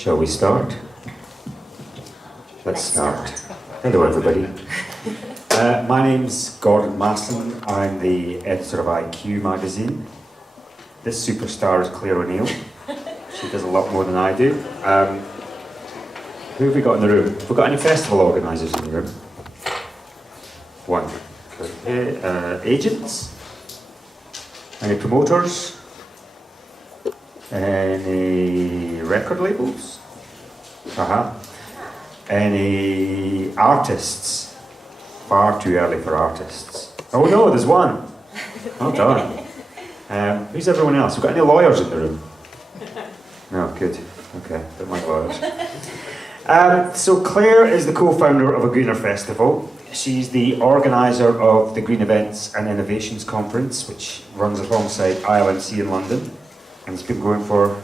Shall we start? Let's start. Hello everybody. My name's Gordon Masson. I'm the editor of IQ magazine. This superstar is Claire O'Neill. She does a lot more than I do. Who have we got in the room? Have we got any festival organisers in the room? One. Okay. Agents? Any promoters? Any record labels? Any artists? Far too early for artists. Oh no, there's one. Well done. Who's everyone else? Have we got any lawyers in the room? No, good. Okay, don't like lawyers. So Claire is the co-founder of A Greener Festival. She's the organiser of the Green Events and Innovations Conference, which runs alongside ILMC in London. And it's been going for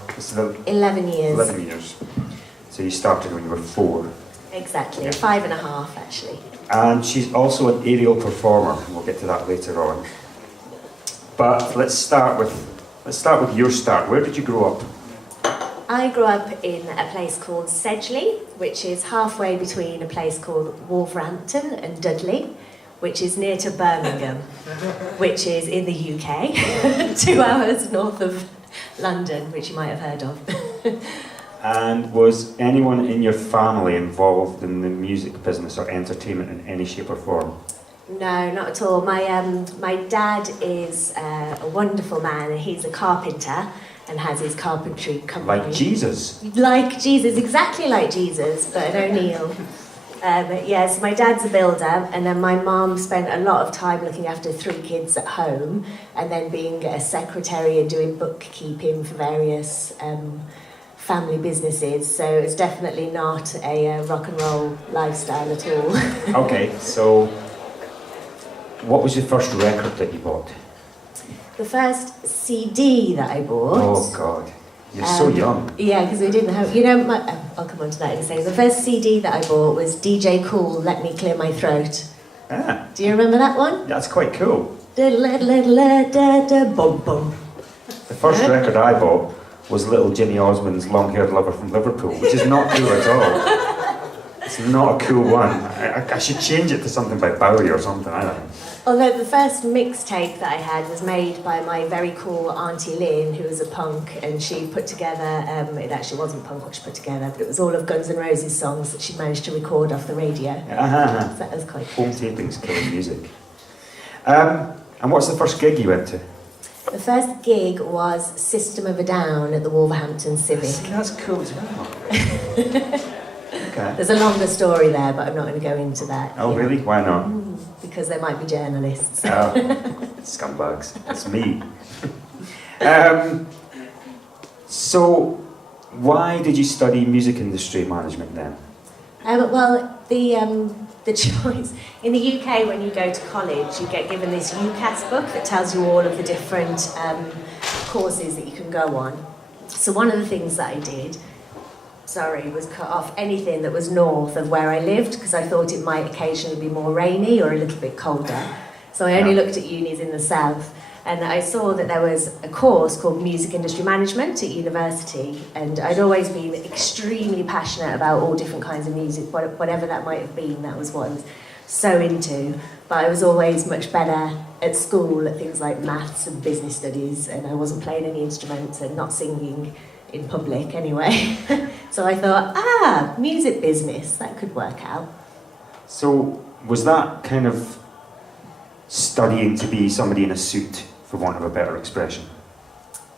11 years. 11 years. So you started when you were 4. Exactly, yeah. 5.5 actually. And she's also an aerial performer, and we'll get to that later on. But let's start with your start. Where did you grow up? I grew up in a place called Sedgley, which is halfway between a place called Wolverhampton and Dudley, which is near to Birmingham, which is in the UK, 2 hours north of London, which you might have heard of. And was anyone in your family involved in the music business or entertainment in any shape or form? No, not at all. My dad is a wonderful man. He's a carpenter and has his carpentry company. Like Jesus? Like Jesus, exactly like Jesus, but an O'Neill. Yes, my dad's a builder, and then my mum spent a lot of time looking after 3 kids at home, and then being a secretary and doing bookkeeping for various family businesses. So it's definitely not a rock and roll lifestyle at all. Okay, so what was your first record that you bought? The first CD that I bought. Oh God, you're so young. Yeah, because we didn't have, I'll come on to that in a second. The first CD that I bought was DJ Cool, Let Me Clear My Throat. Ah. Do you remember that one? That's quite cool. Bum, bum. The first record I bought was Little Jimmy Osmond's Long-Haired Lover from Liverpool, which is not cool at all. It's not a cool one. I should change it to something by Bowie or something, I don't know. Although the first mixtape that I had was made by my very cool Auntie Lynn, who was a punk, and she put together, it actually wasn't punk what she put together, but it was all of Guns N' Roses songs that she managed to record off the radio. Uh-huh. So that was quite cool. Home tapings killing music. And what's the first gig you went to? The first gig was System of a Down at the Wolverhampton Civic. See, that's cool as well. Okay. There's a longer story there, but I'm not going to go into that. Oh, really? Why not? Because there might be journalists. Oh, scumbags. That's me. So, why did you study music industry management then? Well, the choice in the UK, when you go to college, you get given this UCAS book that tells you all of the different courses that you can go on. So one of the things that I did, was cut off anything that was north of where I lived, because I thought it might occasionally be more rainy or a little bit colder. So I only looked at unis in the south, and I saw that there was a course called Music Industry Management at university, and I'd always been extremely passionate about all different kinds of music, whatever that might have been. That was what I was so into. But I was always much better at school at things like maths and business studies, and I wasn't playing any instruments and not singing in public anyway. So I thought, music business, that could work out. So, was that kind of studying to be somebody in a suit, for want of a better expression?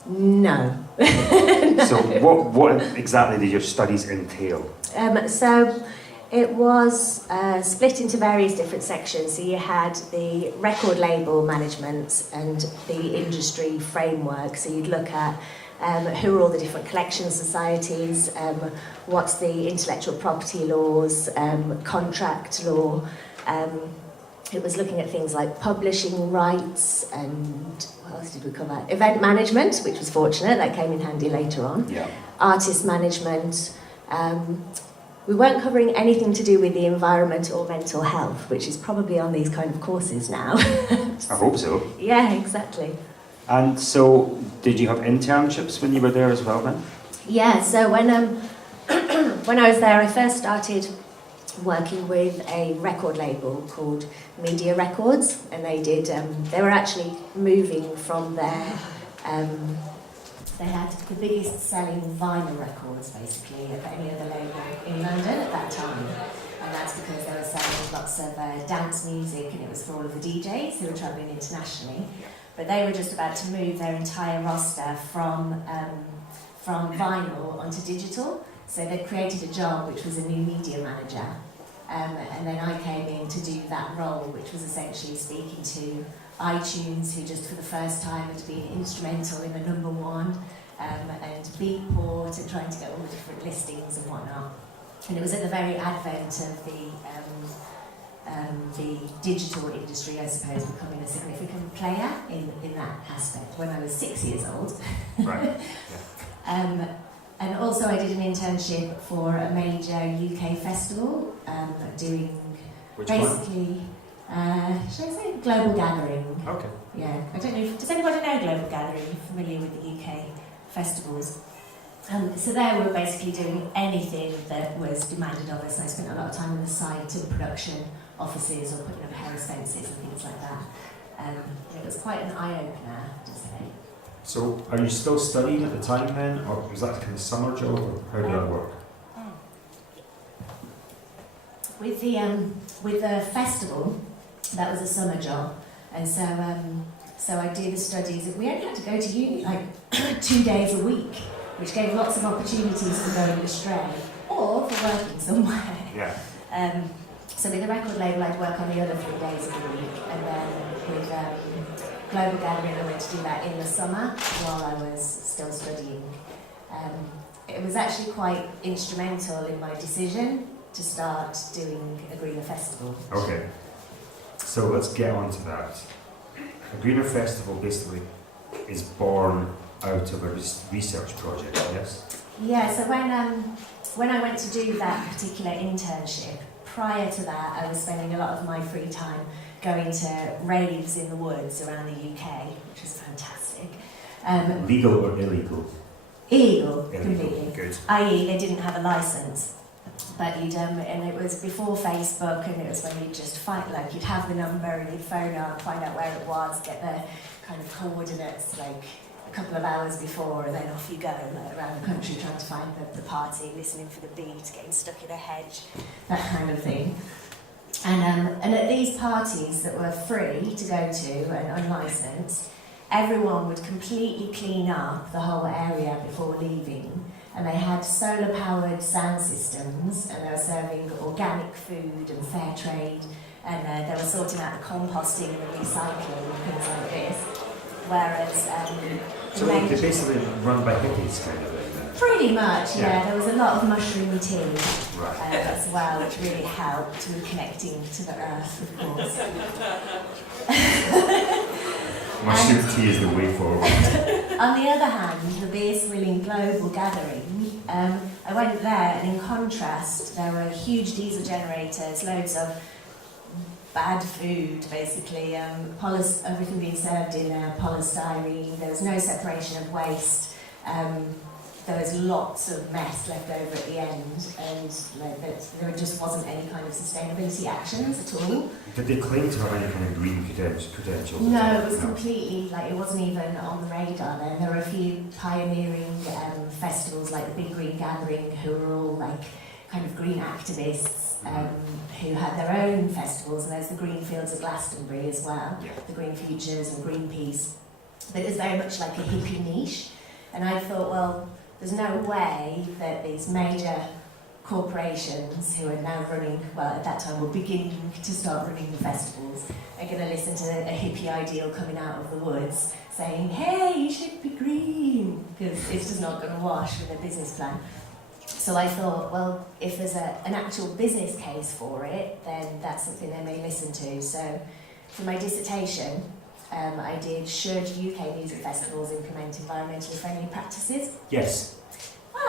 No. No. So what exactly did your studies entail? So it was split into various different sections. So you had the record label management and the industry framework. So you'd look at who are all the different collection societies, what's the intellectual property laws, contract law. It was looking at things like publishing rights and what else did we cover? Event management, which was fortunate, that came in handy later on. Yeah. Artist management. We weren't covering anything to do with the environment or mental health, which is probably on these kind of courses now. I hope so. Yeah, exactly. And so, did you have internships when you were there as well then? Yeah, so when when I was there, I first started working with a record label called Media Records, and they were actually moving from their, they had the biggest selling vinyl records basically of any other label in London at that time, and that's because they were selling lots of dance music, and it was for all of the DJs who were travelling internationally, but they were just about to move their entire roster from vinyl onto digital. So they created a job which was a new media manager, and then I came in to do that role, which was essentially speaking to iTunes, who just for the first time had been instrumental in the #1, and Beatport, and trying to get all the different listings and whatnot. And it was at the very advent of the digital industry, I suppose, becoming a significant player in that aspect when I was 6 years old. Right. Yeah. And also I did an internship for a major UK festival, doing Which basically, should I say global gathering? Okay. Yeah, I don't know, does anybody know global gathering? Are you familiar with the UK festivals? So there we were basically doing anything that was demanded of us. I spent a lot of time on the site of production offices or putting up house fences and things like that. It was quite an eye-opener, to say. So, are you still studying at the time then, or was that kind of summer job, or how did that work? With the festival, that was a summer job, and so I did the studies. We only had to go to uni like 2 days a week, which gave lots of opportunities for going astray or for working somewhere. Yeah. So with the record label, I'd work on the other 3 days of the week, and then with Global Gathering, I went to do that in the summer while I was still studying. It was actually quite instrumental in my decision to start doing a Greener Festival. Okay. So let's get on to that. A Greener Festival basically is born out of a research project, yes? Yeah, so when I went to do that particular internship, prior to that I was spending a lot of my free time going to raves in the woods around the UK, which was fantastic. Legal or illegal? Illegal, completely. Good. I.e. they didn't have a licence. But and it was before Facebook, and it was when you'd just you'd have the number and you'd phone up, find out where it was, get the kind of coordinates like a couple of hours before, and then off you go around the country trying to find the party, listening for the beat, getting stuck in a hedge, that kind of thing. And at these parties that were free to go to and unlicensed, everyone would completely clean up the whole area before leaving. And they had solar-powered sound systems, and they were serving organic food and fair trade, and they were sorting out the composting and the recycling and things like this. Whereas, so they basically run by hippies, kind of thing. Then. Pretty much, yeah. There was a lot of mushroom tea as well, which really helped with connecting to the earth, of course. Mushroom tea is the way forward. On the other hand, the beer-swilling global gathering, I went there, and in contrast, there were huge diesel generators, loads of bad food, basically, everything being served in polystyrene. There was no separation of waste. There was lots of mess left over at the end, and there just wasn't any kind of sustainability actions at all. Did they claim to have any kind of green credentials? No, it was completely, it wasn't even on the radar then. There were a few pioneering festivals like the Big Green Gathering, who were all kind of green activists, who had their own festivals, and there's the Green Fields of Glastonbury as well, the Green Futures and Greenpeace. But it was very much like a hippie niche, and I thought, well, there's no way that these major corporations who are now running, well, at that time were beginning to start running the festivals, are going to listen to a hippie ideal coming out of the woods saying, hey, you should be green, because it's just not going to wash with a business plan. So I thought, well, if there's an actual business case for it, then that's something they may listen to. So for my dissertation, I did, should UK music festivals implement environmentally friendly practices? Yes.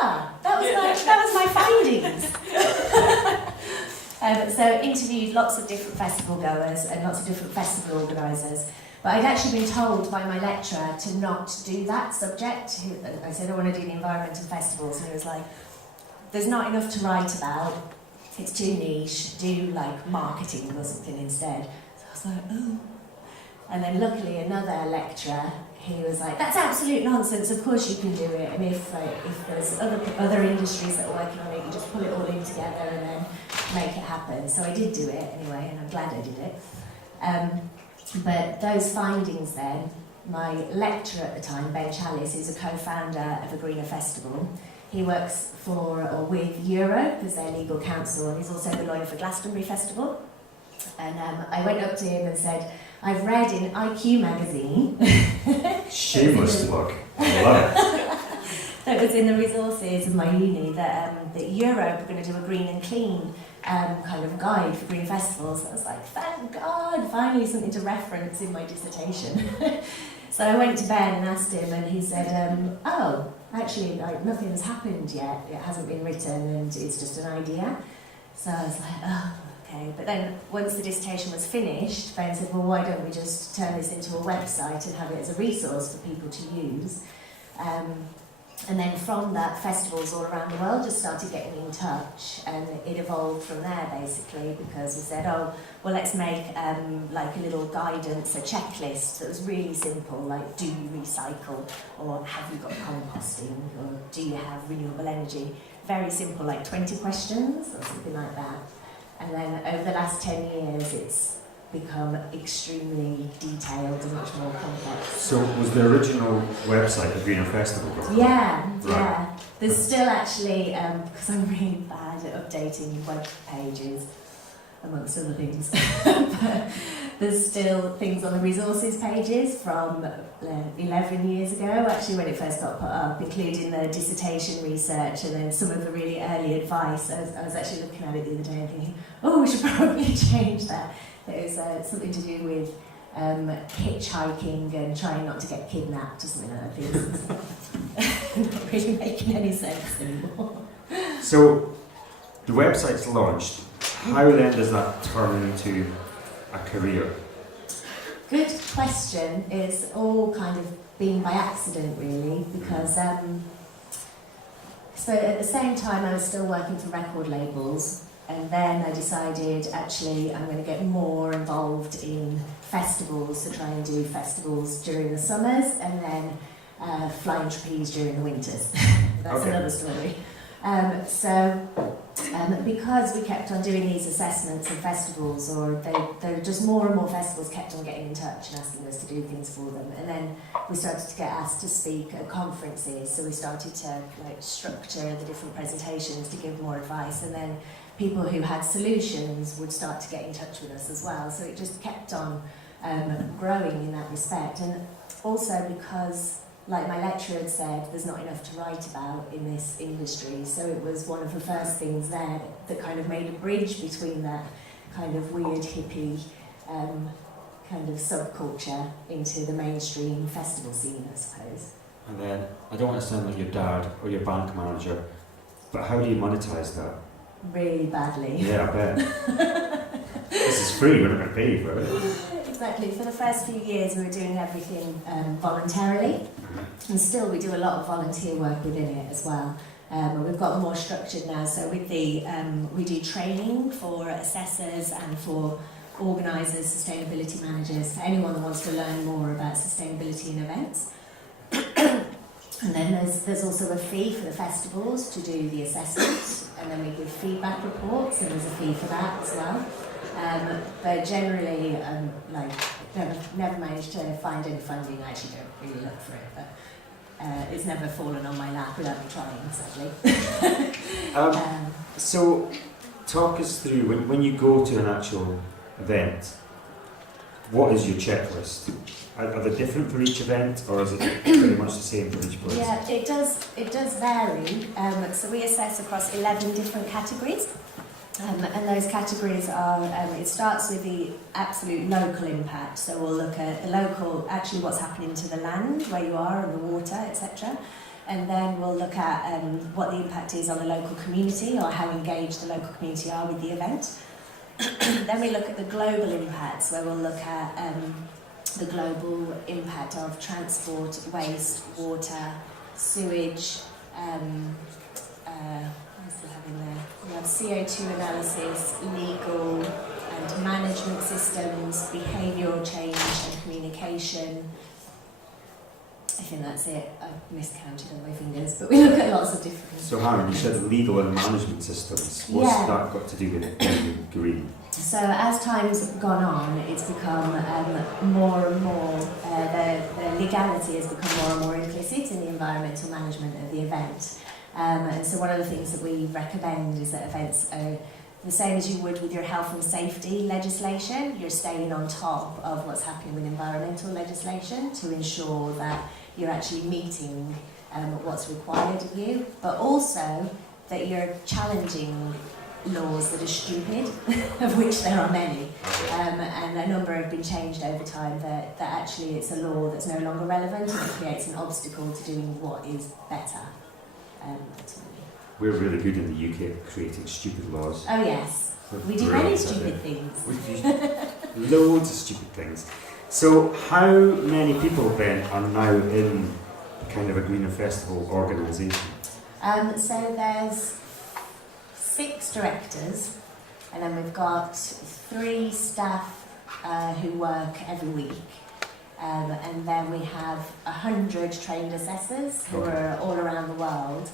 That was my findings. So interviewed lots of different festival goers and lots of different festival organisers. But I'd actually been told by my lecturer to not do that subject. I said I want to do the environmental festivals, and he was like, there's not enough to write about, it's too niche, do like marketing or something instead. So I was like, oh. And then luckily another lecturer, he was like, that's absolute nonsense, of course you can do it, and if there's other industries that are working on it, you just pull it all in together and then make it happen. So I did do it anyway, and I'm glad I did it. But those findings then, my lecturer at the time, Ben Chalice, who's a co-founder of a Greener Festival, he works for or with Europe as their legal counsel, and he's also the lawyer for Glastonbury Festival. And I went up to him and said, I've read in IQ magazine. Shameless plug. I love it. That was in the resources of my uni that Europe are going to do a green and clean kind of guide for green festivals. I was like, thank God, finally something to reference in my dissertation. So I went to Ben and asked him, and he said, oh, actually, like, nothing has happened yet. It hasn't been written, and it's just an idea. So I was like, oh, okay. But then once the dissertation was finished, Ben said, well, why don't we just turn this into a website and have it as a resource for people to use? And then from that, festivals all around the world just started getting in touch, and it evolved from there basically, because we said, oh, well, let's make like a little guidance, a checklist that was really simple, like, do you recycle, or have you got composting, or do you have renewable energy? Very simple, like 20 questions or something like that. And then over the last 10 years, it's become extremely detailed and much more complex. So was the original website the Greener Festival? Yeah, right. yeah. There's still actually, because I'm really bad at updating web pages, amongst other things, but there's still things on the resources pages from 11 years ago, actually, when it first got put up, including the dissertation research and then some of the really early advice. I was actually looking at it the other day and thinking, oh, we should probably change that. It was something to do with hitchhiking and trying not to get kidnapped or something like that. Not really making any sense anymore. So the website's launched. How then does that turn into a career? Good question. It's all kind of been by accident, really, because so at the same time I was still working for record labels. And then I decided, actually, I'm going to get more involved in festivals, to try and do festivals during the summers, and then flying trapeze during the winters. That's okay. Another story. Because we kept on doing these assessments of festivals, or there just more and more festivals kept on getting in touch and asking us to do things for them. And then we started to get asked to speak at conferences, so we started to structure the different presentations to give more advice, and then people who had solutions would start to get in touch with us as well. So it just kept on growing in that respect. And also because, like my lecturer had said, there's not enough to write about in this industry. So it was one of the first things there that kind of made a bridge between that kind of weird hippie kind of subculture into the mainstream festival scene, I suppose. And then, I don't want to sound like your dad or your bank manager, but how do you monetize that? Really badly. Yeah, I bet. This is free, we're not going to pay you for it. Exactly. For the first few years we were doing everything voluntarily, and still we do a lot of volunteer work within it as well. We've got more structured now, so with the we do training for assessors and for organisers, sustainability managers, for anyone that wants to learn more about sustainability in events. And then there's also a fee for the festivals to do the assessments, and then we give feedback reports, and there's a fee for that as well. But generally, never managed to find any funding. I actually don't really look for it, but it's never fallen on my lap without me trying, sadly. So, talk us through, when you go to an actual event, what is your checklist? Are they different for each event, or is it pretty much the same for each place? Yeah, it does vary. So we assess across 11 different categories. And those categories are, it starts with the absolute local impact. So we'll look at the local, actually what's happening to the land, where you are, and the water, etc. And then we'll look at what the impact is on the local community, or how engaged the local community are with the event. Then we look at the global impacts, where we'll look at the global impact of transport, waste, water, sewage, what's the CO2 analysis, legal and management systems, behavioural change and communication. I think that's it. I've miscounted on my fingers, but we look at lots of different... So Harry, you said legal and management systems. What's that got to do with the degree? So as time's gone on, it's become more and more, the legality has become more and more implicit in the environmental management of the event. And so one of the things that we recommend is that events are the same as you would with your health and safety legislation. You're staying on top of what's happening with environmental legislation to ensure that you're actually meeting what's required of you, but also that you're challenging laws that are stupid, of which there are many, and a number have been changed over time that actually it's a law that's no longer relevant and it creates an obstacle to doing what is better. We're really good in the UK at creating stupid laws. Oh yes, we do many stupid things. We do loads of stupid things. So how many people then are now in kind of a Greener Festival organisation? So there's 6 directors, and then we've got 3 staff who work every week. And then we have 100 trained assessors who are all around the world,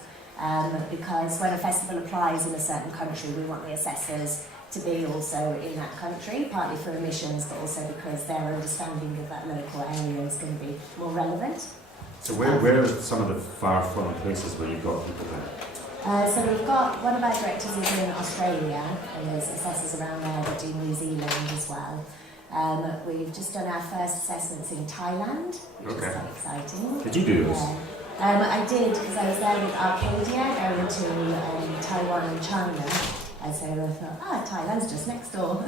because when a festival applies in a certain country, we want the assessors to be also in that country, partly for emissions, but also because their understanding of that local area is going to be more relevant. So where are some of the far-flung places where you've got people there? So we've got, one of our directors is in Australia, and there's assessors around there that do New Zealand as well. We've just done our first assessments in Thailand, which is quite exciting. Did you do those? I did, because I was there with Arcadia, going to Taiwan and China. And so I thought, Thailand's just next door.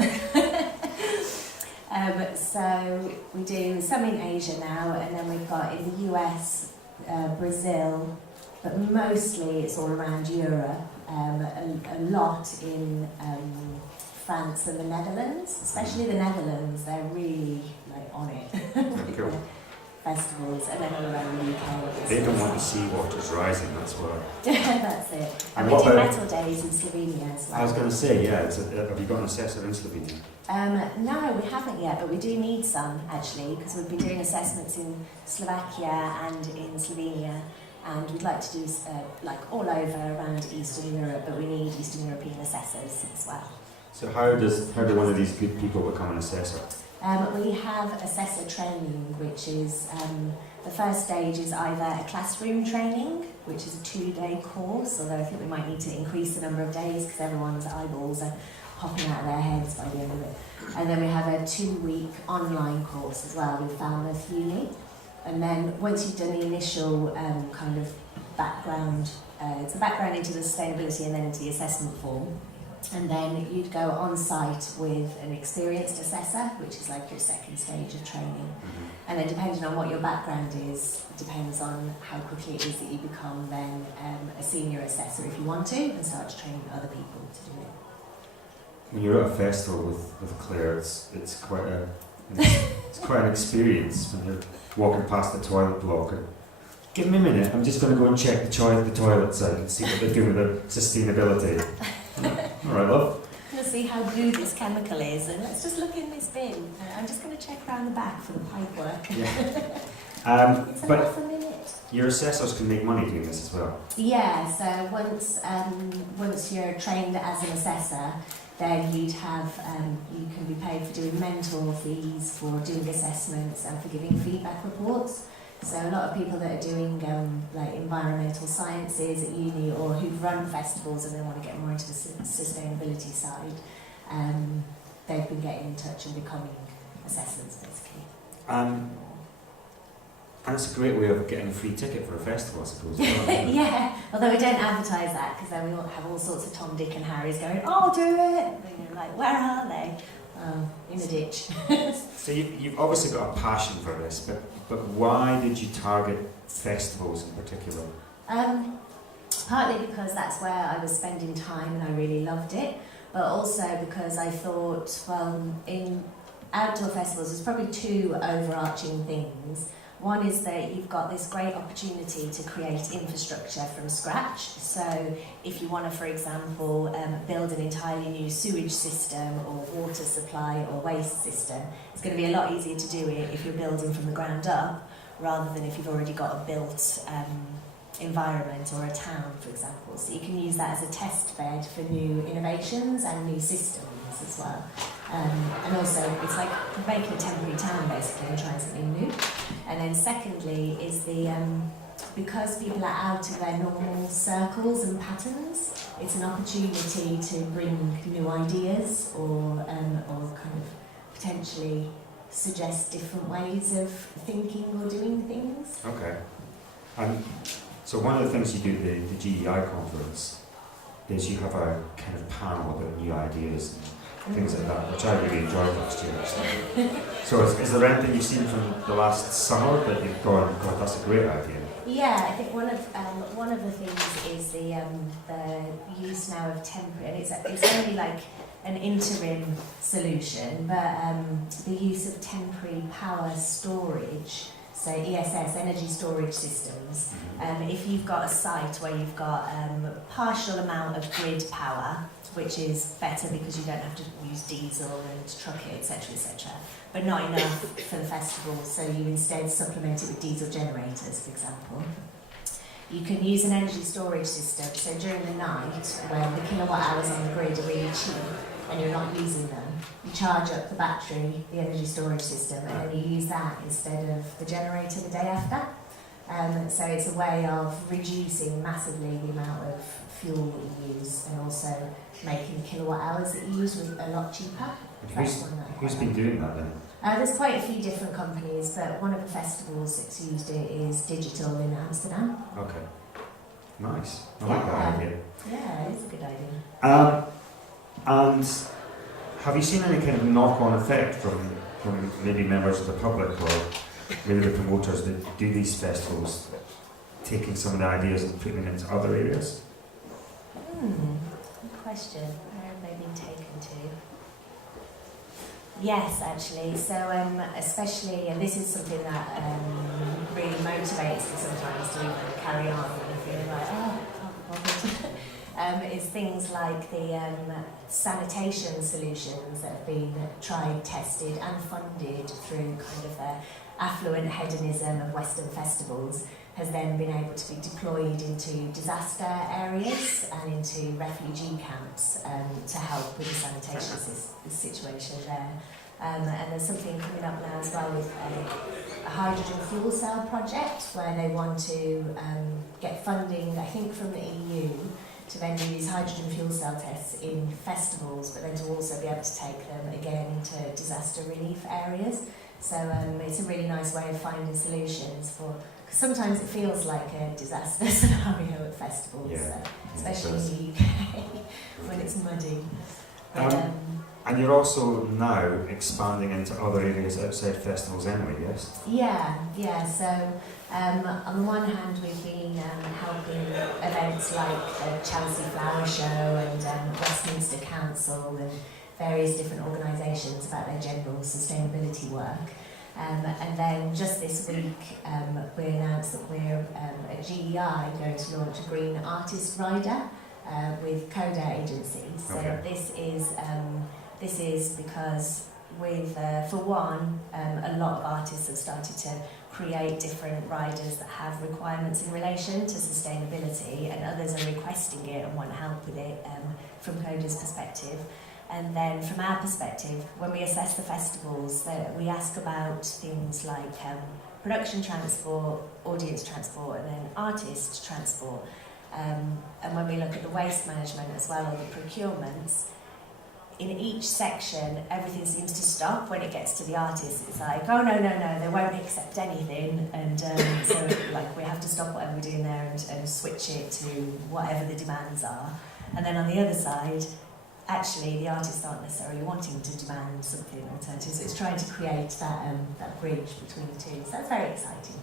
So we do some in Asia now, and then we've got in the US, Brazil, but mostly it's all around Europe, a lot in France and the Netherlands, especially the Netherlands. They're really on it with cool. the festivals, and then all around the UK. They don't want to see water's rising, that's why. That's it. And we do metal days in Slovenia as well. I was going to say, have you got an assessor in Slovenia? No, we haven't yet, but we do need some actually, because we'll be doing assessments in Slovakia and in Slovenia. And we'd like to do all over around Eastern Europe, but we need Eastern European assessors as well. So how do one of these good people become an assessor? We have assessor training, which is the first stage is either a classroom training, which is a 2-day course, although I think we might need to increase the number of days because everyone's eyeballs are popping out of their heads by the end of it. And then we have a 2-week online course as well with Falmouth Uni. And then once you've done the initial kind of background, it's a background into the sustainability and then into the assessment form. And then you'd go on site with an experienced assessor, which is like your second stage of training. And then depending on what your background is, it depends on how quickly it is that you become then a senior assessor if you want to, and start to train other people to do it. When you're at a festival with Claire, it's quite an experience when you're walking past the toilet block and give me a minute, I'm just going to go and check the toilets out and see what they're doing with their sustainability. Alright, love. I'm going to see how blue this chemical is, and let's just look in this bin. I'm just going to check around the back for the pipe work. Yeah. It's about a minute. Your assessors can make money doing this as well. Yeah, so once you're trained as an assessor, then you'd have, you can be paid for doing mentor fees, for doing assessments and for giving feedback reports. So a lot of people that are doing like environmental sciences at uni or who've run festivals and they want to get more into the sustainability side, they've been getting in touch and becoming assessors basically. And it's a great way of getting a free ticket for a festival, I suppose. Yeah, although we don't advertise that because then we all have all sorts of Tom, Dick and Harrys going, "Oh, do it!" And you're like, "Where are they?" In a ditch. So you've obviously got a passion for this, but why did you target festivals in particular? Partly because that's where I was spending time and I really loved it, but also because I thought, well, in outdoor festivals there's probably 2 overarching things. One is that you've got this great opportunity to create infrastructure from scratch. So if you want to, for example, build an entirely new sewage system or water supply or waste system, it's going to be a lot easier to do it if you're building from the ground up rather than if you've already got a built environment or a town, for example. So you can use that as a test bed for new innovations and new systems as well. And also, it's like making a temporary town basically and trying something new. And then secondly is because people are out of their normal circles and patterns, it's an opportunity to bring new ideas or kind of potentially suggest different ways of thinking or doing things. Okay. So one of the things you do at the GEI conference is you have a kind of panel about new ideas and things like that, which I really enjoyed last year actually. So is there anything you've seen from the last summer that you've gone, God, that's a great idea? Yeah, I think one of the things is the use now of temporary, and it's only like an interim solution, but the use of temporary power storage. So ESS, energy storage systems. If you've got a site where you've got partial amount of grid power, which is better because you don't have to use diesel and truck it, etc., but not enough for the festival, so you instead supplement it with diesel generators, for example. You can use an energy storage system, so during the night, when the kilowatt hours on the grid are really cheap, and you're not using them, you charge up the battery, the energy storage system, and then you use that instead of the generator the day after. So it's a way of reducing massively the amount of fuel that you use and also making kilowatt hours that you use a lot cheaper. Who's been doing that then? There's quite a few different companies, but one of the festivals that's used it is Digital in Amsterdam. Okay. Nice. I like that idea. Yeah, it's a good idea. And have you seen any kind of knock-on effect from maybe members of the public or maybe the promoters that do these festivals, taking some of the ideas and putting them into other areas? Good question. Where have they been taken to? Yes, actually. So especially, and this is something that really motivates me sometimes to even carry on and feeling like, oh, I can't bother. Is things like the sanitation solutions that have been tried, tested and funded through kind of the affluent hedonism of Western festivals has then been able to be deployed into disaster areas and into refugee camps to help with the sanitation situation there. And there's something coming up now as well with a hydrogen fuel cell project where they want to get funding, I think, from the EU to then use hydrogen fuel cell tests in festivals, but then to also be able to take them again into disaster relief areas. So it's a really nice way of finding solutions for, because sometimes it feels like a disaster scenario at festivals, especially in the UK when it's muddy. And you're also now expanding into other areas outside festivals anyway, yes? Yeah. So on the one hand, we've been helping events like the Chelsea Flower Show and Westminster Council and various different organisations about their general sustainability work. And then just this week, we announced that we're at GEI going to launch a green artist rider with Coda agencies. So this is because for one, a lot of artists have started to create different riders that have requirements in relation to sustainability, and others are requesting it and want help with it from Coda's perspective. And then from our perspective, when we assess the festivals, we ask about things like production transport, audience transport, and then artist transport. And when we look at the waste management as well, or the procurements, in each section, everything seems to stop when it gets to the artist. It's like, oh, no, they won't accept anything. And so like we have to stop whatever we're doing there and switch it to whatever the demands are. And then on the other side, actually, the artists aren't necessarily wanting to demand something alternative. So it's trying to create that bridge between the two. So that's very exciting.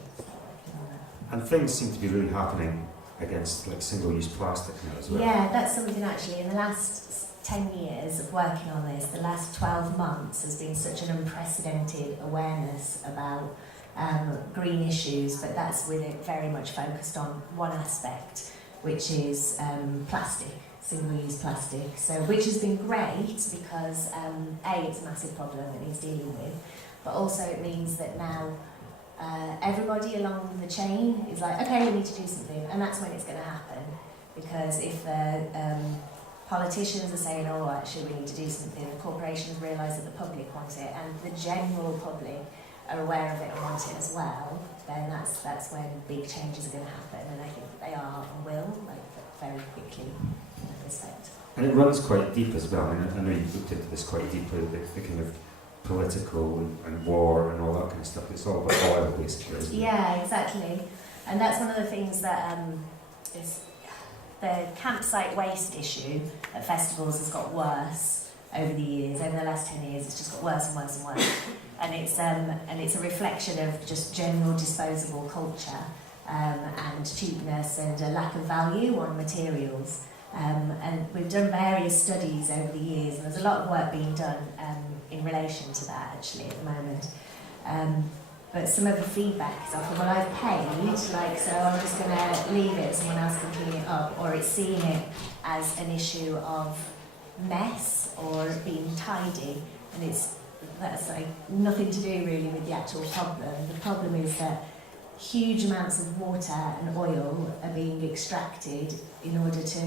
And things seem to be really happening against like single-use plastic now as well. Yeah, that's something actually in the last 10 years of working on this, the last 12 months has been such an unprecedented awareness about green issues, but that's with it very much focused on one aspect, which is plastic, single-use plastic. So, which has been great because A, it's a massive problem that he's dealing with, but also it means that now everybody along the chain is like, okay, we need to do something, and that's when it's going to happen. Because if politicians are saying, oh, actually we need to do something, the corporations realise that the public wants it, and the general public are aware of it and want it as well, then that's when big changes are going to happen, and I think that they are and will, like, very quickly in that respect. And it runs quite deep as well. I know you've looked into this quite deeply, the kind of political and war and all that kind of stuff. It's all about oil, basically, isn't it? Yeah, exactly. And that's one of the things that is the campsite waste issue at festivals has got worse over the years. Over the last 10 years, it's just got worse and worse and worse. And it's a reflection of just general disposable culture and cheapness and a lack of value on materials. And we've done various studies over the years, and there's a lot of work being done in relation to that actually at the moment. But some of the feedback is often, well, I've paid, like, so I'm just going to leave it, someone else can clean it up, or it's seeing it as an issue of mess or being tidy, and that's like nothing to do really with the actual problem. The problem is that huge amounts of water and oil are being extracted in order to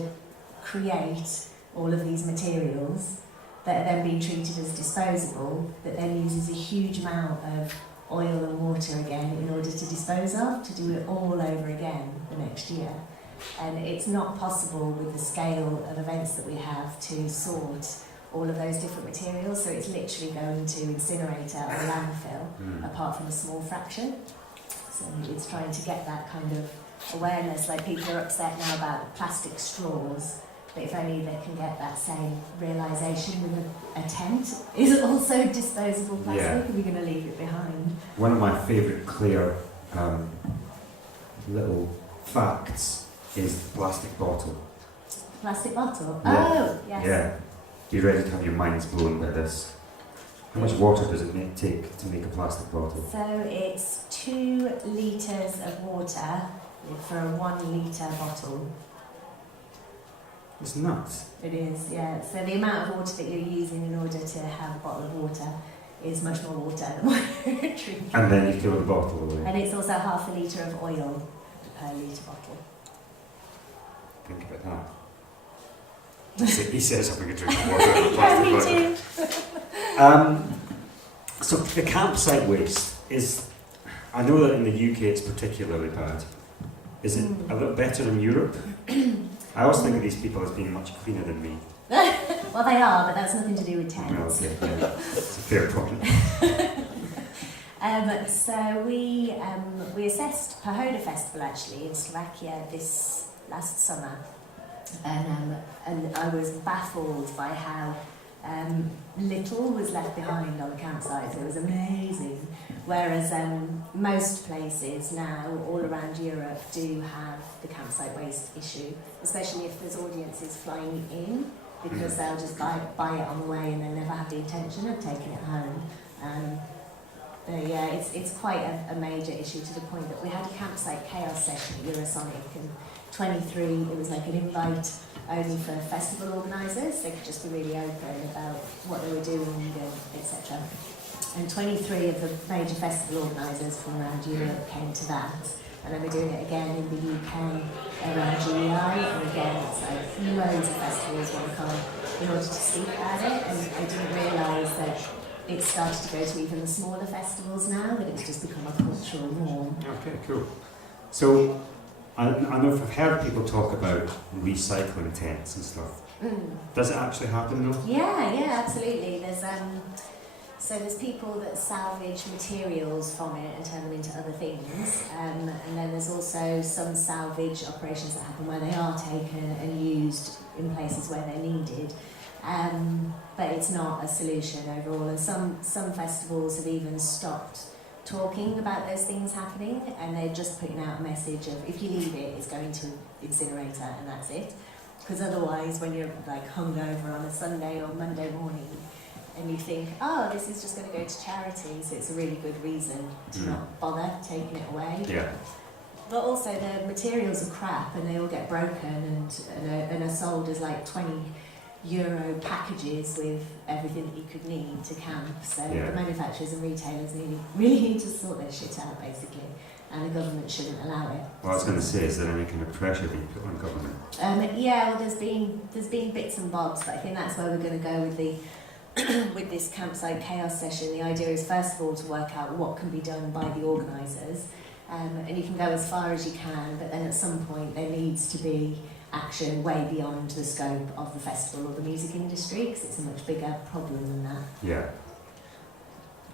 create all of these materials that are then being treated as disposable, that then uses a huge amount of oil and water again in order to dispose of, to do it all over again the next year. And it's not possible with the scale of events that we have to sort all of those different materials, so it's literally going to incinerator or landfill, apart from a small fraction. So it's trying to get that kind of awareness, like people are upset now about plastic straws, but if only they can get that same realisation with a tent is also disposable plastic, yeah. We're going to leave it behind. One of my favourite clear little facts is the plastic bottle. Plastic bottle? Yeah. Oh, yes. Yeah. Be ready to have your minds blown by this. How much water does it take to make a plastic bottle? So it's 2 litres of water for a 1 litre bottle. It's nuts. It is, yeah. So the amount of water that you're using in order to have a bottle of water is much more water than what you're drinking. And then you fill the bottle away. And it's also half a litre of oil per litre bottle. Think about that. He says having a drink of water in a plastic bottle. Me too. So the campsite waste is, I know that in the UK it's particularly bad. Is it a little better in Europe? I always think of these people as being much cleaner than me. Well, they are, but that's nothing to do with tents. Well, okay, yeah. It's a fair point. So we assessed Pahoda Festival actually in Slovakia this last summer, and I was baffled by how little was left behind on the campsites. It was amazing. Whereas most places now, all around Europe, do have the campsite waste issue, especially if there's audiences flying in, because they'll just buy it on the way and they never have the intention of taking it home. But yeah, it's quite a major issue, to the point that we had a campsite chaos session at Eurosonic, and 23, it was like an invite only for festival organisers. They could just be really open about what they were doing, etc. And 23 of the major festival organisers from around Europe came to that. And then we're doing it again in the UK around GEI, and again it's like loads of festivals want to come in order to speak about it. And I didn't realise that it started to go to even the smaller festivals now, that it's just become a cultural norm. Okay, cool. So I know I've heard people talk about recycling tents and stuff. Does it actually happen though? Yeah, absolutely. There's people that salvage materials from it and turn them into other things, and then there's also some salvage operations that happen where they are taken and used in places where they're needed, but it's not a solution overall, and some festivals have even stopped talking about those things happening, and they're just putting out a message of, if you leave it, it's going to incinerator, and that's it. Because otherwise, when you're like hungover on a Sunday or Monday morning, and you think, oh, this is just going to go to charity, so it's a really good reason to not bother taking it away. Yeah. But also the materials are crap and they all get broken and are sold as like €20 packages with everything that you could need to camp. So the manufacturers and retailers really need to sort their shit out, basically, and the government shouldn't allow it. Well, I was going to say, is there any kind of pressure being put on government? Yeah, well, there's been bits and bobs, but I think that's where we're going to go with the with this campsite chaos session. The idea is first of all to work out what can be done by the organisers, and you can go as far as you can, but then at some point there needs to be action way beyond the scope of the festival or the music industry, because it's a much bigger problem than that. Yeah.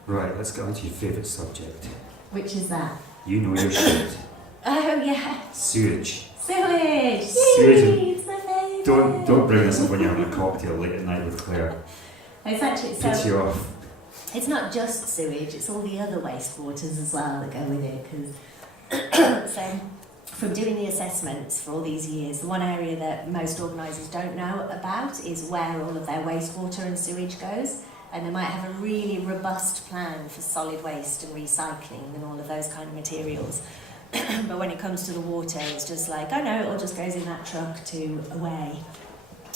Right, let's get on to your favourite subject. Which is that? You know your shit. Oh yeah. Sewage. Sewage! Sewage. Yay, it's my favourite! Don't bring this up when you're having a cocktail late at night with Claire. It's actually Puts you off. It's not just sewage, it's all the other wastewaters as well that go with it. Because so, from doing the assessments for all these years, the one area that most organisers don't know about is where all of their wastewater and sewage goes. And they might have a really robust plan for solid waste and recycling and all of those kind of materials. But when it comes to the water, it's just like, oh no, it all just goes in that truck to away,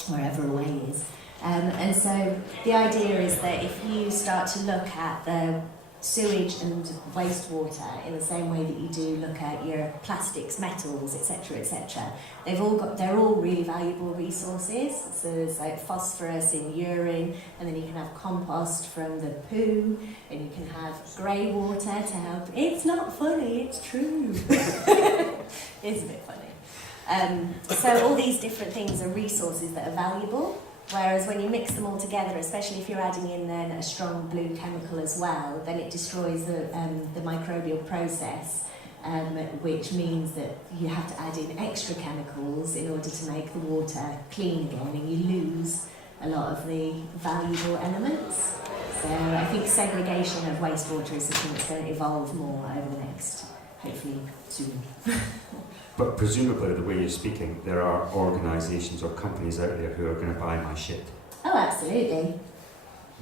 wherever away is. And so the idea is that if you start to look at the sewage and wastewater in the same way that you do look at your plastics, metals, etc., they're all really valuable resources. So there's like phosphorus in urine, and then you can have compost from the poo, and you can have grey water to help. It's not funny, it's true. It's a bit funny. So all these different things are resources that are valuable. Whereas when you mix them all together, especially if you're adding in then a strong blue chemical as well, then it destroys the microbial process, which means that you have to add in extra chemicals in order to make the water clean again, and you lose a lot of the valuable elements. So I think segregation of wastewater is something that's going to evolve more over the next, hopefully, soon. But presumably, the way you're speaking, there are organisations or companies out there who are going to buy my shit. Oh, absolutely.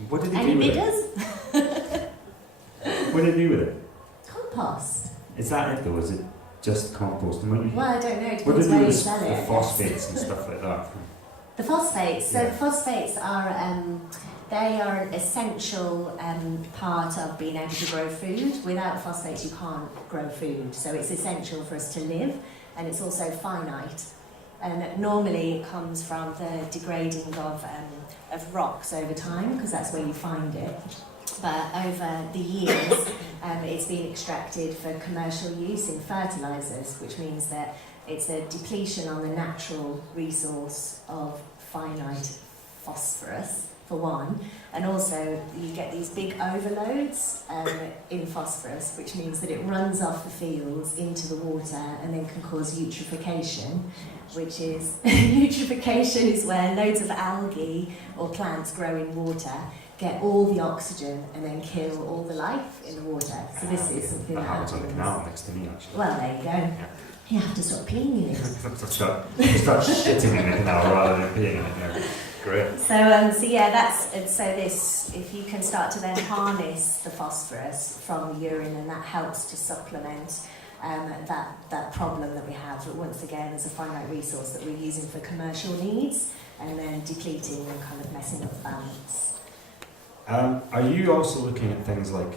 What do they Any do with bidders? it? What do they do with it? Compost. Is that it though? Is it just compost? Well, I don't know. It What do depends they do where you with sell the it. phosphates and stuff like that? The phosphates. So Yeah. phosphates are they are an essential part of being able to grow food. Without phosphates, you can't grow food. So it's essential for us to live, and it's also finite. And normally it comes from the degrading of rocks over time, because that's where you find it. But over the years, it's been extracted for commercial use in fertilisers, which means that it's a depletion on the natural resource of finite phosphorus, for one, and also you get these big overloads in phosphorus, which means that it runs off the fields into the water and then can cause eutrophication, which is eutrophication is where loads of algae or plants grow in water, get all the oxygen and then kill all the life in the water. So this is something That that happens on the happens. canal next to me, actually. Well, there you go. You have to stop peeing in it. start shitting in the canal rather than peeing in it now. Great. So this, if you can start to then harness the phosphorus from the urine, and that helps to supplement that problem that we have. But once again, as a finite resource that we're using for commercial needs, and then depleting and kind of messing up the balance. Are you also looking at things like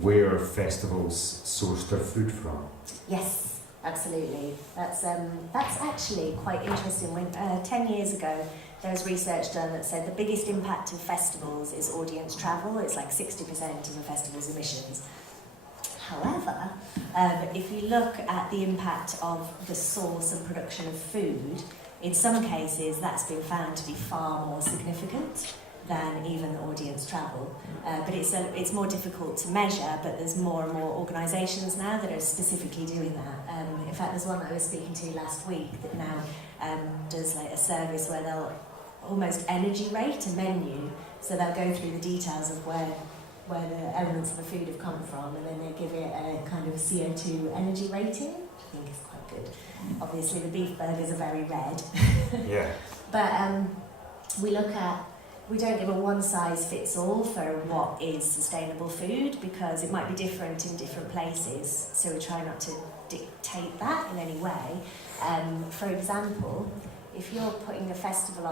where festivals source their food from? Yes, absolutely. That's actually quite interesting. When 10 years ago, there was research done that said the biggest impact of festivals is audience travel. It's like 60% of a festival's emissions. However, if you look at the impact of the source and production of food, in some cases that's been found to be far more significant than even audience travel. But it's more difficult to measure, but there's more and more organisations now that are specifically doing that. In fact, there's one I was speaking to last week that now does like a service where they'll almost energy rate a menu, so they'll go through the details of where the elements of the food have come from, and then they give it a kind of CO2 energy rating, which I think is quite good. Obviously the beef burgers are very red. Yeah. But we look at we don't give a one-size-fits-all for what is sustainable food, because it might be different in different places, so we try not to dictate that in any way. For example, if you're putting a festival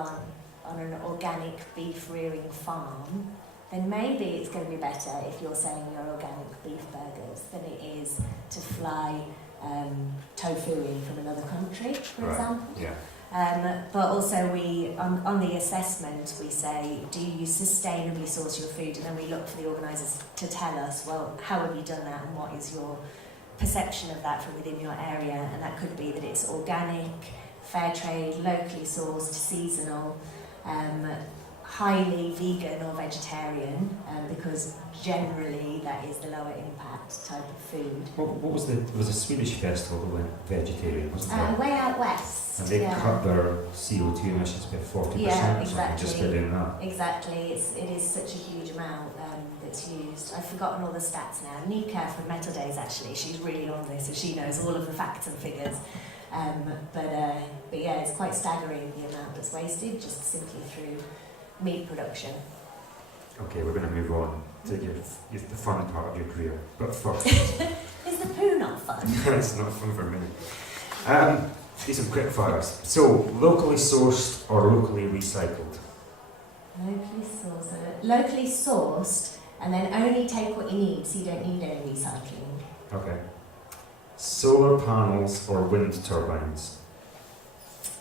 on an organic beef rearing farm, then maybe it's going to be better if you're selling your organic beef burgers than it is to fly tofu in from another country, for example. Yeah. But also we, on the assessment, we say, do you sustainably source your food? And then we look for the organisers to tell us, well, how have you done that and what is your perception of that from within your area? And that could be that it's organic, fair trade, locally sourced, seasonal, highly vegan or vegetarian, because generally that is the lower impact type of food. What was there was a Swedish festival that went vegetarian, wasn't there? Way out west. And they cut their CO2 emissions by 40%. Yeah, exactly. Just by doing that. Exactly. It is such a huge amount that's used. I've forgotten all the stats now. Nika from Metal Days, actually, she's really on this, so she knows all of the facts and figures. But yeah, it's quite staggering the amount that's wasted just simply through meat production. Okay, we're going to move on to the fun part of your career. But first... Is the poo not fun? It's not fun for me. Do some quick fires. So, locally sourced or locally recycled? Locally sourced, and then only take what you need, so you don't need any recycling. Okay. Solar panels or wind turbines?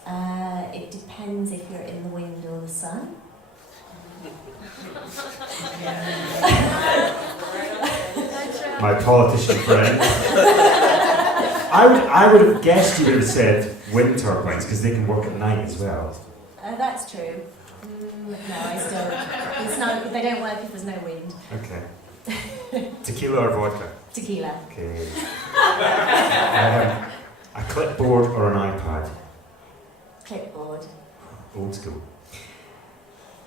It depends if you're in the wind or the sun. My politician friend. I would have guessed you would have said wind turbines because they can work at night as well. That's true. No, it's not. They don't work if there's no wind. Okay. Tequila or vodka? Tequila. Okay. A clipboard or an iPad? Clipboard. Old school.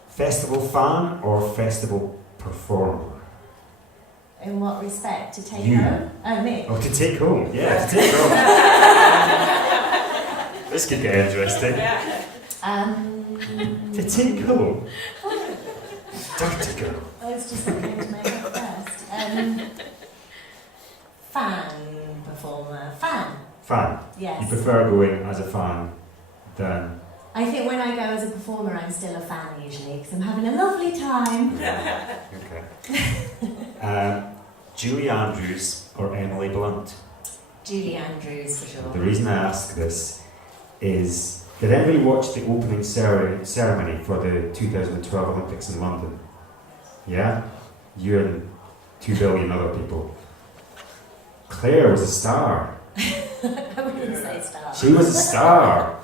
Festival fan or festival performer? In what respect? To take You. home? Oh, me. Oh, to take home. Yeah, to take home. This could get interesting. To take home? Dirty girl. I was just looking to make it first. Fan performer. Fan. Yes. You prefer going as a fan than... I think when I go as a performer, I'm still a fan usually, because I'm having a lovely time. Okay. Julie Andrews or Emily Blunt? Julie Andrews, for sure. The reason I ask this is, did anybody watch the opening ceremony for the 2012 Olympics in London? Yeah? You and 2 billion other people. Claire was a star. I wouldn't say star. She was a star.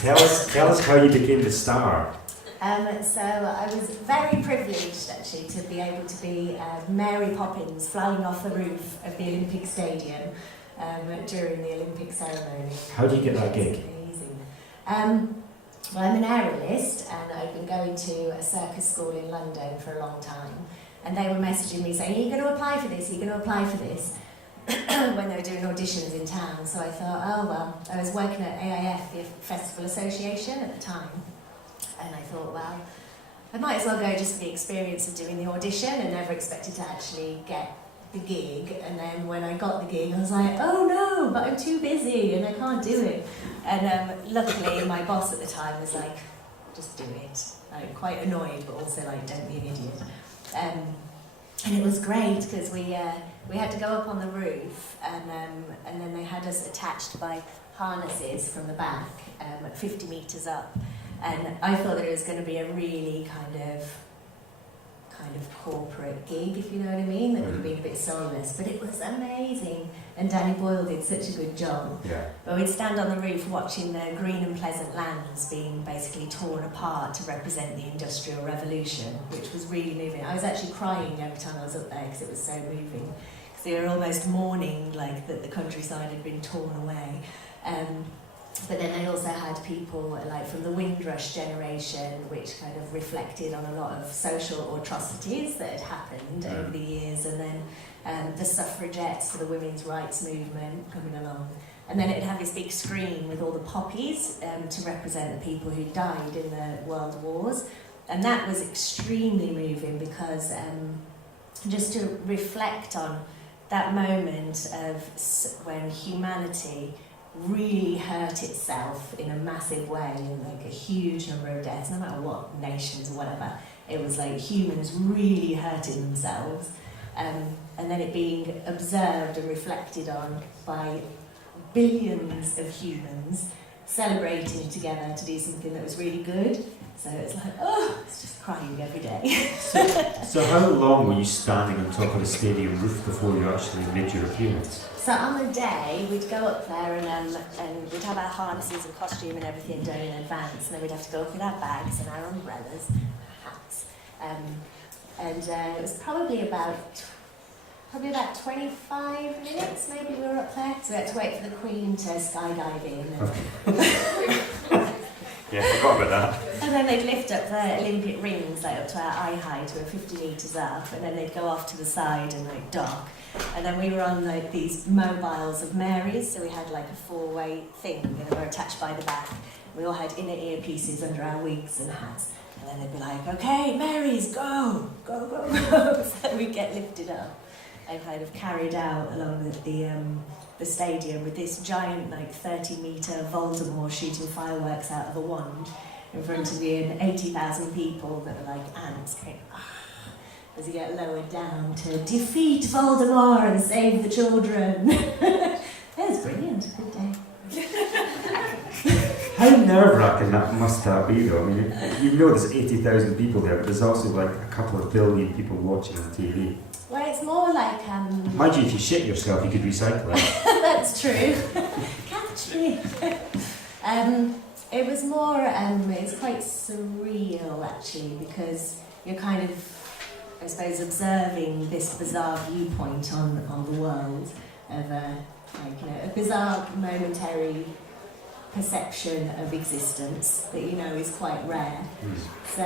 Tell us how you became the star. So I was very privileged actually to be able to be Mary Poppins flying off the roof of the Olympic Stadium during the Olympic ceremony. How do you get that gig? Amazing. Well, I'm an aerialist and I've been going to a circus school in London for a long time, and they were messaging me saying, are you going to apply for this? Are you going to apply for this? When they were doing auditions in town. So I thought, oh well, I was working at AIF, the Festival Association at the time, and I thought, well, I might as well go just for the experience of doing the audition, and never expected to actually get the gig. And then when I got the gig, I was like, oh no, but I'm too busy and I can't do it. And luckily my boss at the time was like, just do it. Like, quite annoyed, but also like, don't be an idiot. And it was great because we had to go up on the roof, and then they had us attached by harnesses from the back at 50 metres up, and I thought that it was going to be a really kind of corporate gig, if you know what I mean, that would have been a bit soulless, but it was amazing, and Danny Boyle did such a good job. Yeah. But we'd stand on the roof watching the green and pleasant lands being basically torn apart to represent the Industrial Revolution, which was really moving. I was actually crying every time I was up there because it was so moving. Because they were almost mourning like that the countryside had been torn away. But then they also had people like from the Windrush generation, which kind of reflected on a lot of social atrocities that had happened over the years, and then the suffragettes for the women's rights movement coming along. And then it'd have this big screen with all the poppies to represent the people who died in the world wars. And that was extremely moving because just to reflect on that moment of when humanity really hurt itself in a massive way, and like a huge number of deaths, no matter what nations or whatever, it was like humans really hurting themselves, and then it being observed and reflected on by billions of humans celebrating together to do something that was really good. So it's like, oh, it's just crying every day. So how long were you standing on top of the stadium roof before you actually made your appearance? So on the day, we'd go up there and we'd have our harnesses and costume and everything done in advance, and then we'd have to go up with our bags and our umbrellas, hats. It was probably about 25 minutes, maybe we were up there. So we had to wait for the Queen to skydive in. Yeah, I forgot about that. And then they'd lift up the Olympic rings like up to our eye height, we were 50 metres up, and then they'd go off to the side and like dock. And then we were on like these mobiles of Mary's, so we had like a four-way thing, and we were attached by the back. We all had inner earpieces under our wigs and hats. And then they'd be like, okay, Mary's, go, go, go, go. So we'd get lifted up and kind of carried out along the stadium with this giant, like 30-metre Voldemort shooting fireworks out of a wand in front of you, and 80,000 people that were like ants going, as you get lowered down to defeat Voldemort and save the children. It was brilliant, good day. How nerve-wracking that must have been though. I mean, you know there's 80,000 people there, but there's also like a couple of billion people watching on TV. Well, it's more like... Mind you, if you shit yourself, you could recycle it. That's true. Catch me. It was more, it's quite surreal actually, because you're kind of, I suppose, observing this bizarre viewpoint on the world of a bizarre momentary perception of existence that you know is quite rare. So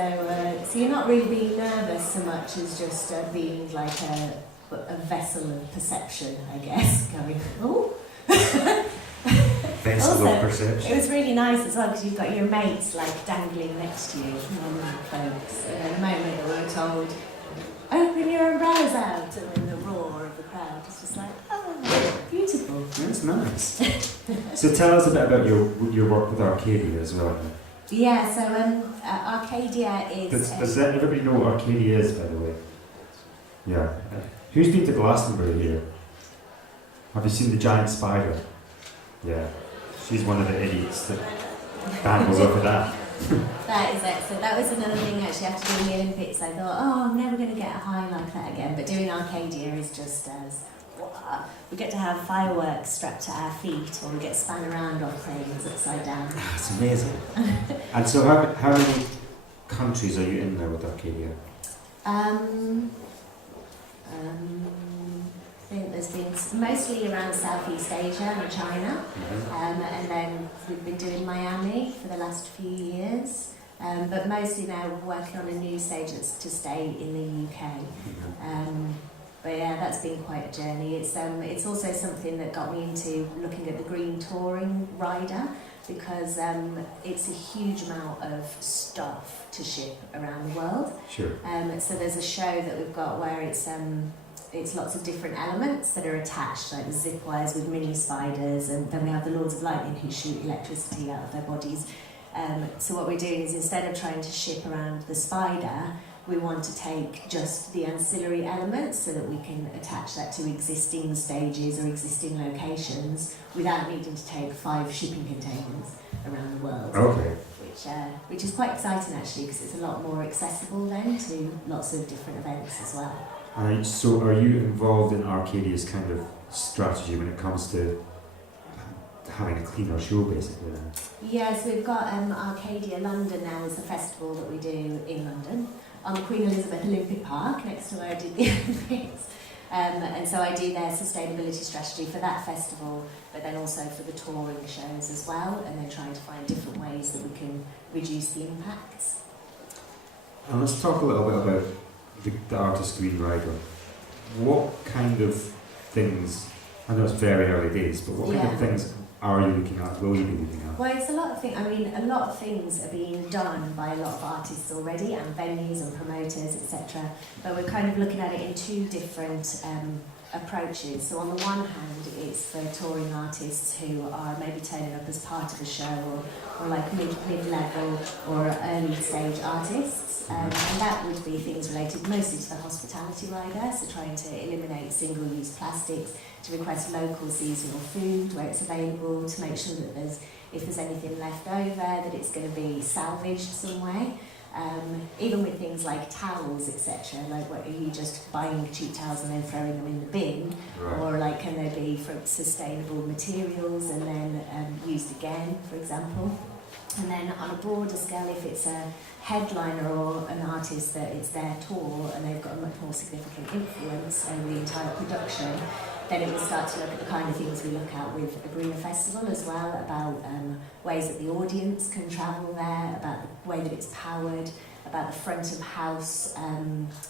you're not really being nervous so much as just being like a vessel of perception, I guess. Going, oh. Vessel Also, of perception. It was really nice as well because you've got your mates like dangling next to you, normal folks. And the moment that we were told, open your umbrellas out, and then the roar of the crowd, it's just like, oh, beautiful. That's nice. So tell us a bit about your work with Arcadia as well. Yeah, so Arcadia is... Does everybody know what Arcadia is, by the way? Yeah. Who's been to Glastonbury here? Have you seen the giant spider? Yeah. She's one of the idiots that bangles over that. That is it. So that was another thing actually after doing the Olympics. I thought, oh, I'm never going to get a high like that again. But doing Arcadia is just as... We get to have fireworks strapped to our feet, or we get spun around on cranes upside down. It's amazing. And so how many countries are you in there with Arcadia? I think there's been mostly around Southeast Asia and China, and then we've been doing Miami for the last few years, but mostly now we're working on a new stage that's to stay in the UK. But yeah, that's been quite a journey. It's also something that got me into looking at the green touring rider, because it's a huge amount of stuff to ship around the world. Sure. So there's a show that we've got where it's lots of different elements that are attached, like the zip wires with mini spiders, and then we have the Lords of Lightning who shoot electricity out of their bodies. So what we're doing is, instead of trying to ship around the spider, we want to take just the ancillary elements so that we can attach that to existing stages or existing locations without needing to take 5 shipping containers around the world. Okay. Which is quite exciting actually, because it's a lot more accessible then to lots of different events as well. And so are you involved in Arcadia's kind of strategy when it comes to having a cleaner show basically then? Yes, we've got Arcadia London now is a festival that we do in London on Queen Elizabeth Olympic Park, next to where I did the Olympics. And so I do their sustainability strategy for that festival, but then also for the touring shows as well, and then trying to find different ways that we can reduce the impacts. And let's talk a little bit about the artist Green Rider. What kind of things, I know it's very early days, but what kind of things are you looking at? Will you be looking at? Well, it's a lot of things. I mean, a lot of things are being done by a lot of artists already, and venues and promoters, etc. But we're kind of looking at it in two different approaches. So on the one hand, it's for touring artists who are maybe turning up as part of a show, or like mid-level or early stage artists. And that would be things related mostly to the hospitality rider, so trying to eliminate single-use plastics, to request local seasonal food where it's available, to make sure that if there's anything left over, that it's going to be salvaged some way. Even with things like towels, etc. Like, what, are you just buying cheap towels and then throwing them in the bin? Right. Or like, can they be from sustainable materials and then used again, for example? And then on a broader scale, if it's a headliner or an artist that it's their tour and they've got a much more significant influence over the entire production, then it will start to look at the kind of things we look at with a greener festival as well, about ways that the audience can travel there, about the way that it's powered, about the front of house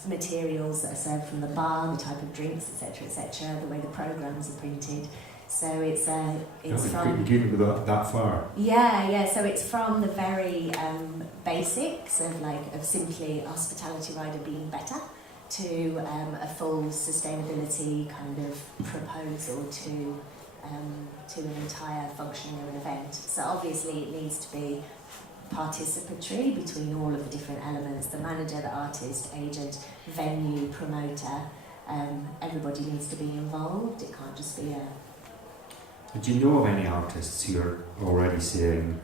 materials that are served from the bar, the type of drinks, etc., the way the programmes are printed. So it's from... You gave me that far? Yeah, so it's from the very basics of simply hospitality rider being better, to a full sustainability kind of proposal to an entire functioning of an event. So obviously it needs to be participatory between all of the different elements: the manager, the artist, agent, venue, promoter. Everybody needs to be involved. It can't just be a... Do you know of any artists who are already saying,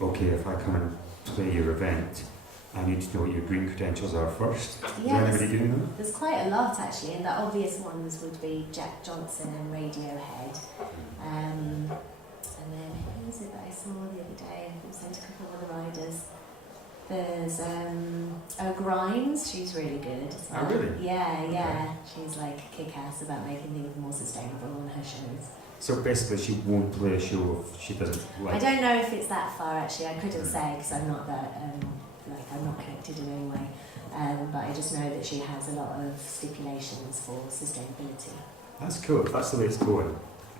okay, if I come and play your event, I need to know what your green credentials are first? Yeah, is anybody doing that? There's quite a lot actually, and the obvious ones would be Jack Johnson and Radiohead. And then, who was it that I saw the other day? I sent a couple of other riders. There's Grimes, she's really good as well. Oh, really? Yeah. Okay. She's like kick-ass about making things more sustainable on her shows. So basically she won't play a show if she doesn't like... I don't know if it's that far actually, I couldn't say because I'm not that, I'm not connected in any way. But I just know that she has a lot of stipulations for sustainability. That's cool, if that's the way it's going.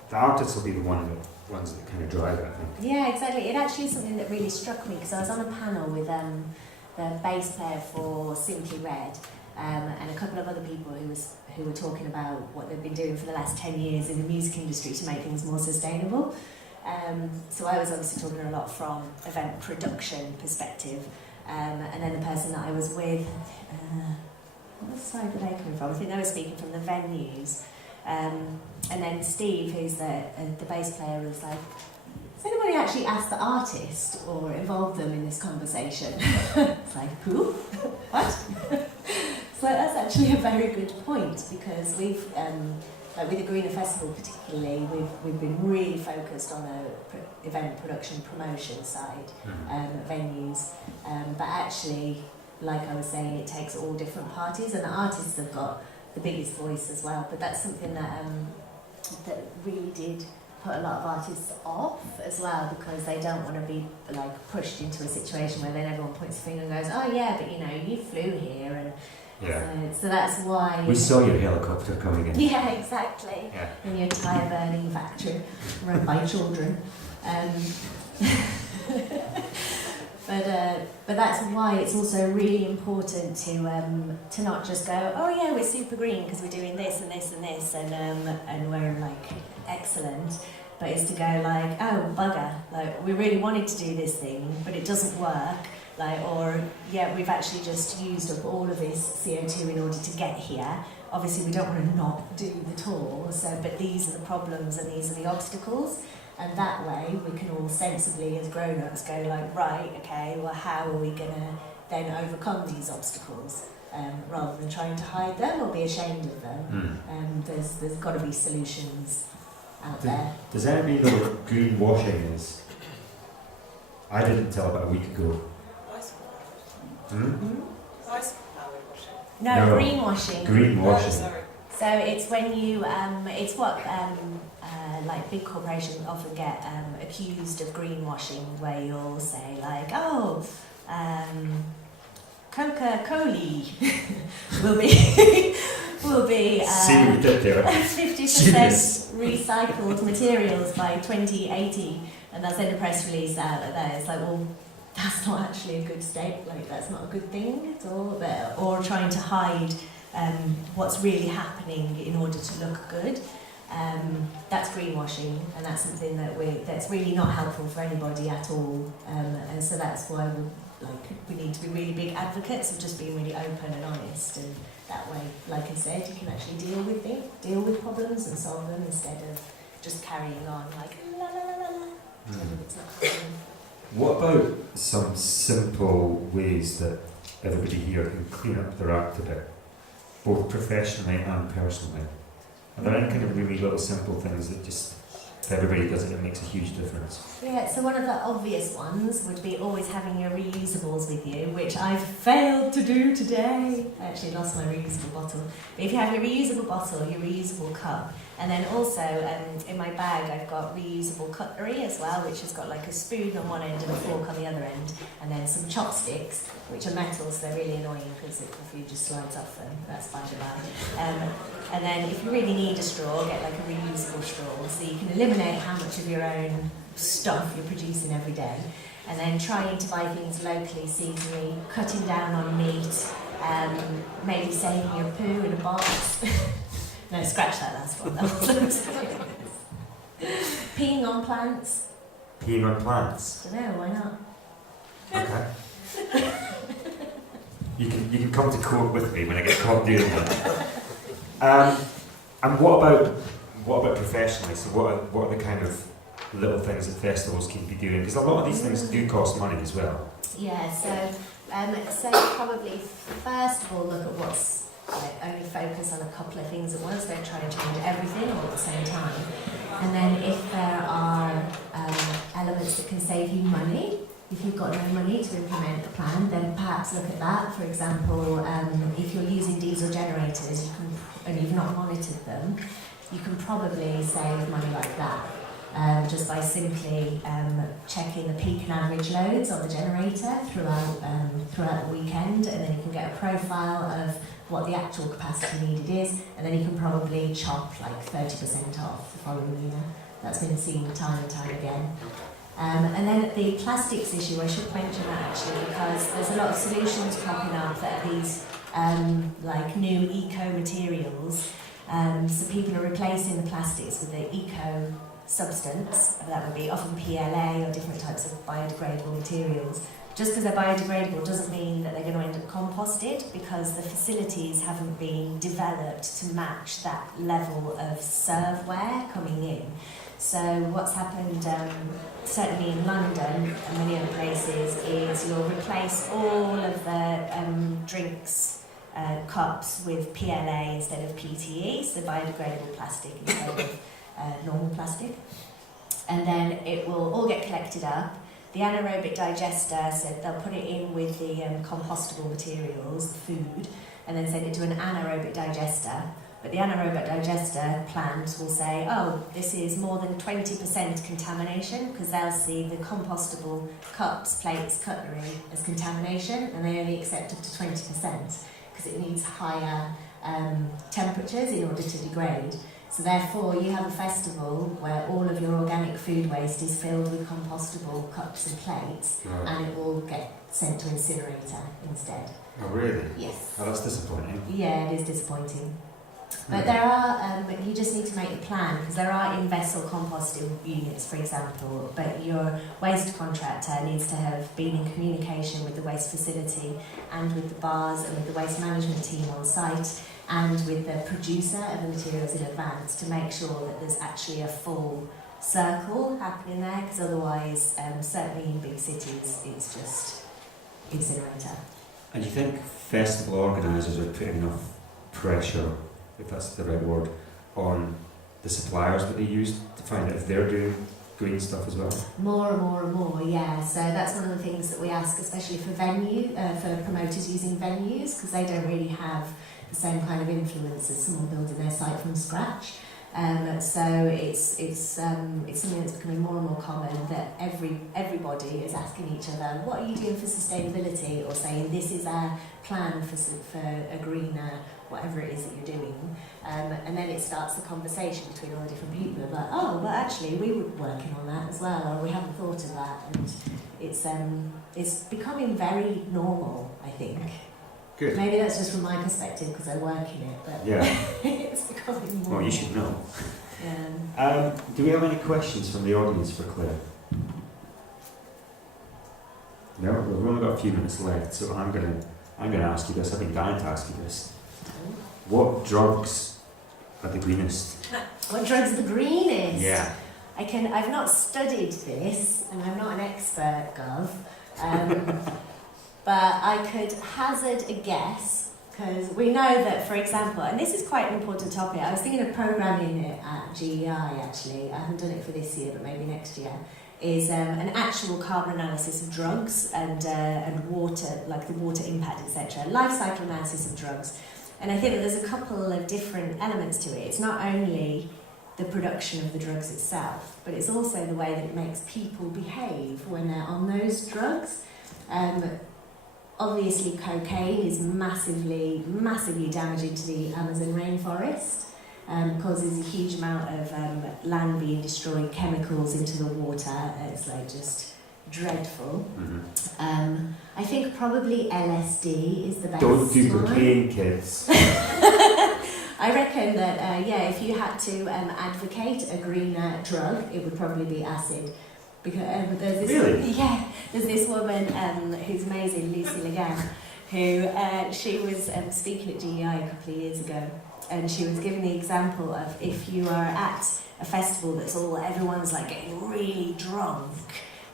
The artists will be the ones that kind of drive it, I think. Yeah, exactly. It actually is something that really struck me because I was on a panel with the bass player for Simply Red and a couple of other people who were talking about what they've been doing for the last 10 years in the music industry to make things more sustainable. So I was obviously talking a lot from event production perspective, and then the person that I was with, what side were they coming from? I think they were speaking from the venues. And then Steve, who's the bass player, was like, has anybody actually asked the artist or involved them in this conversation? It's like, who? What? So that's actually a very good point, because we've, like with the Greener Festival particularly, we've been really focused on the event production promotion side, venues, but actually, like I was saying, it takes all different parties, and the artists have got the biggest voice as well. But that's something that that really did put a lot of artists off as well, because they don't want to be like pushed into a situation where then everyone points a finger and goes, oh yeah, but you know, you flew here, and so that's why we saw your helicopter coming in. Yeah, exactly. Yeah. In your tire burning factory run by children. But that's why it's also really important to not just go, oh yeah, we're super green because we're doing this and this and this and we're like excellent, but it's to go like, oh bugger, like we really wanted to do this thing but it doesn't work, like, or yeah, we've actually just used up all of this CO2 in order to get here. Obviously we don't want to not do the tour, so but these are the problems and these are the obstacles. And that way, we can all sensibly, as grown-ups, go like, right, okay, well, how are we going to then overcome these obstacles? Rather than trying to hide them or be ashamed of them. There's got to be solutions out there. Does anybody know what greenwashing is? I didn't until about a week ago. No, greenwashing. Greenwashing. sorry. So it's when you, it's what like big corporations often get accused of greenwashing, where you'll say like, oh, Coca-Cola will be will be See what you did there. 50% recycled materials by 2080, and they'll send a press release out of that. It's like, well, that's not actually a good state, like that's not a good thing at all, or trying to hide what's really happening in order to look good. That's greenwashing, and that's something that's really not helpful for anybody at all. And so that's why we need to be really big advocates of just being really open and honest, and that way, like I said, you can actually deal with problems and solve them instead of just carrying on like la la la la la. It's not happening. What about some simple ways that everybody here can clean up their act a bit, both professionally and personally? Are there any kind of really little simple things that just, if everybody does it makes a huge difference? Yeah, so one of the obvious ones would be always having your reusables with you, which I've failed to do today. I actually lost my reusable bottle. But if you have your reusable bottle, your reusable cup, and then also in my bag I've got reusable cutlery as well, which has got like a spoon on one end and a fork on the other end, and then some chopsticks, which are metal, so they're really annoying because the coffee just slides off them. That's by the by. And then if you really need a straw, get like a reusable straw, so you can eliminate how much of your own stuff you're producing every day. And then trying to buy things locally, seasonally, cutting down on meat, maybe saving your poo in a box. No, scratch that last one. Peeing on plants. Peeing on plants? I don't know, why not? Okay. You can come to court with me when I get caught doing that. And what about professionally? So what are the kind of little things that festivals can be doing? Because a lot of these things do cost money as well. Yeah, so probably first of all look at what's only focus on a couple of things at once. Don't try and change everything all at the same time. And then if there are elements that can save you money, if you've got no money to implement the plan, then perhaps look at that. For example, if you're using diesel generators and you've not monitored them, you can probably save money like that. Just by simply checking the peak and average loads on the generator throughout the weekend, and then you can get a profile of what the actual capacity needed is, and then you can probably chop like 30% off the following year. That's been seen time and time again. And then the plastics issue, I should mention that actually, because there's a lot of solutions cropping up that are these like new eco materials. So people are replacing the plastics with the eco substance. That would be often PLA or different types of biodegradable materials. Just because they're biodegradable doesn't mean that they're going to end up composted, because the facilities haven't been developed to match that level of serveware coming in. So what's happened, certainly in London and many other places, is you'll replace all of the drinks cups with PLA instead of PTE, so biodegradable plastic instead of normal plastic. And then it will all get collected up. The anaerobic digester said they'll put it in with the compostable materials, the food, and then send it to an anaerobic digester. But the anaerobic digester plant will say, oh, this is more than 20% contamination, because they'll see the compostable cups, plates, cutlery as contamination, and they only accept up to 20%, because it needs higher temperatures in order to degrade. So therefore, you have a festival where all of your organic food waste is filled with compostable cups and plates, and it will get sent to incinerator instead. Oh, really? Yes. Oh, that's disappointing. Yeah, it is disappointing. But there are, you just need to make the plan, because there are in-vessel composting units, for example, but your waste contractor needs to have been in communication with the waste facility and with the bars and with the waste management team on site and with the producer of the materials in advance to make sure that there's actually a full circle happening there, because otherwise, certainly in big cities, it's just incinerator. And do you think festival organisers are putting enough pressure, if that's the right word, on the suppliers that they use to find out if they're doing green stuff as well? More and more and more, yeah. So that's one of the things that we ask, especially for for promoters using venues, because they don't really have the same kind of influence as someone building their site from scratch. So it's something that's becoming more and more common, that everybody is asking each other, what are you doing for sustainability, or saying this is our plan for a greener whatever it is that you're doing, and then it starts the conversation between all the different people of like, oh, well actually we were working on that as well, or we haven't thought of that, and it's becoming very normal, I think. Good. Maybe that's just from my perspective because I work in it, but Yeah. it's becoming more. Well, you should know. Yeah. Do we have any questions from the audience for Claire? No, we've only got a few minutes left, so I'm gonna ask you this. I've been dying to ask you this. What drugs are the greenest? What drugs are the greenest? Yeah. I've not studied this, and I'm not an expert, Gov. But I could hazard a guess, because we know that, for example, and this is quite an important topic, I was thinking of programming it at GEI actually, I haven't done it for this year, but maybe next year, is an actual carbon analysis of drugs and water, like the water impact, etc. Life cycle analysis of drugs. And I think that there's a couple of different elements to it. It's not only the production of the drugs itself, but it's also the way that it makes people behave when they're on those drugs. Obviously, cocaine is massively, massively damaging to the Amazon rainforest, causes a huge amount of land being destroyed, chemicals into the water. It's like just dreadful. Mm-hmm. I think probably LSD is the best. Don't do cocaine, kids. I reckon that, if you had to advocate a greener drug, it would probably be acid. Because there's this, really? Yeah, there's this woman who's amazing, Lucy Legan, who she was speaking at GEI a couple of years ago, and she was giving the example of if you are at a festival that's everyone's like getting really drunk,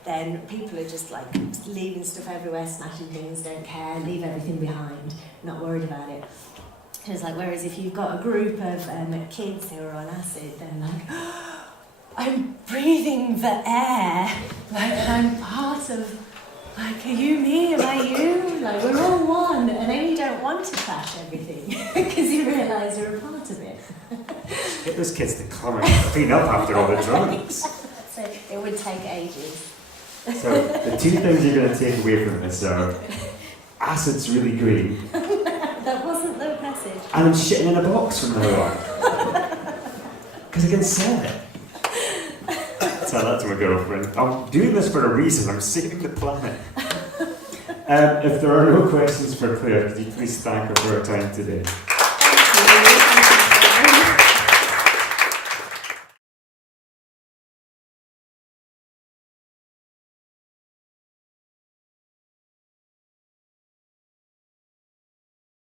then people are just like leaving stuff everywhere, smashing things, don't care, leave everything behind, not worried about it. And it's like, whereas if you've got a group of kids who are on acid, then like, I'm breathing the air, like I'm part of, like, are you me, am I you? Like, we're all one, and then you don't want to crash everything, because you realise you're a part of it. Get those kids to clean up after all the drugs. So it would take ages. So the two things you're going to take away from this are, acid's really green. That wasn't the message. And I'm shitting in a box from now on. Because I can sell it. Tell that to my girlfriend. I'm doing this for a reason. I'm saving the planet. If there are no questions for Claire, could you please thank her for her time today?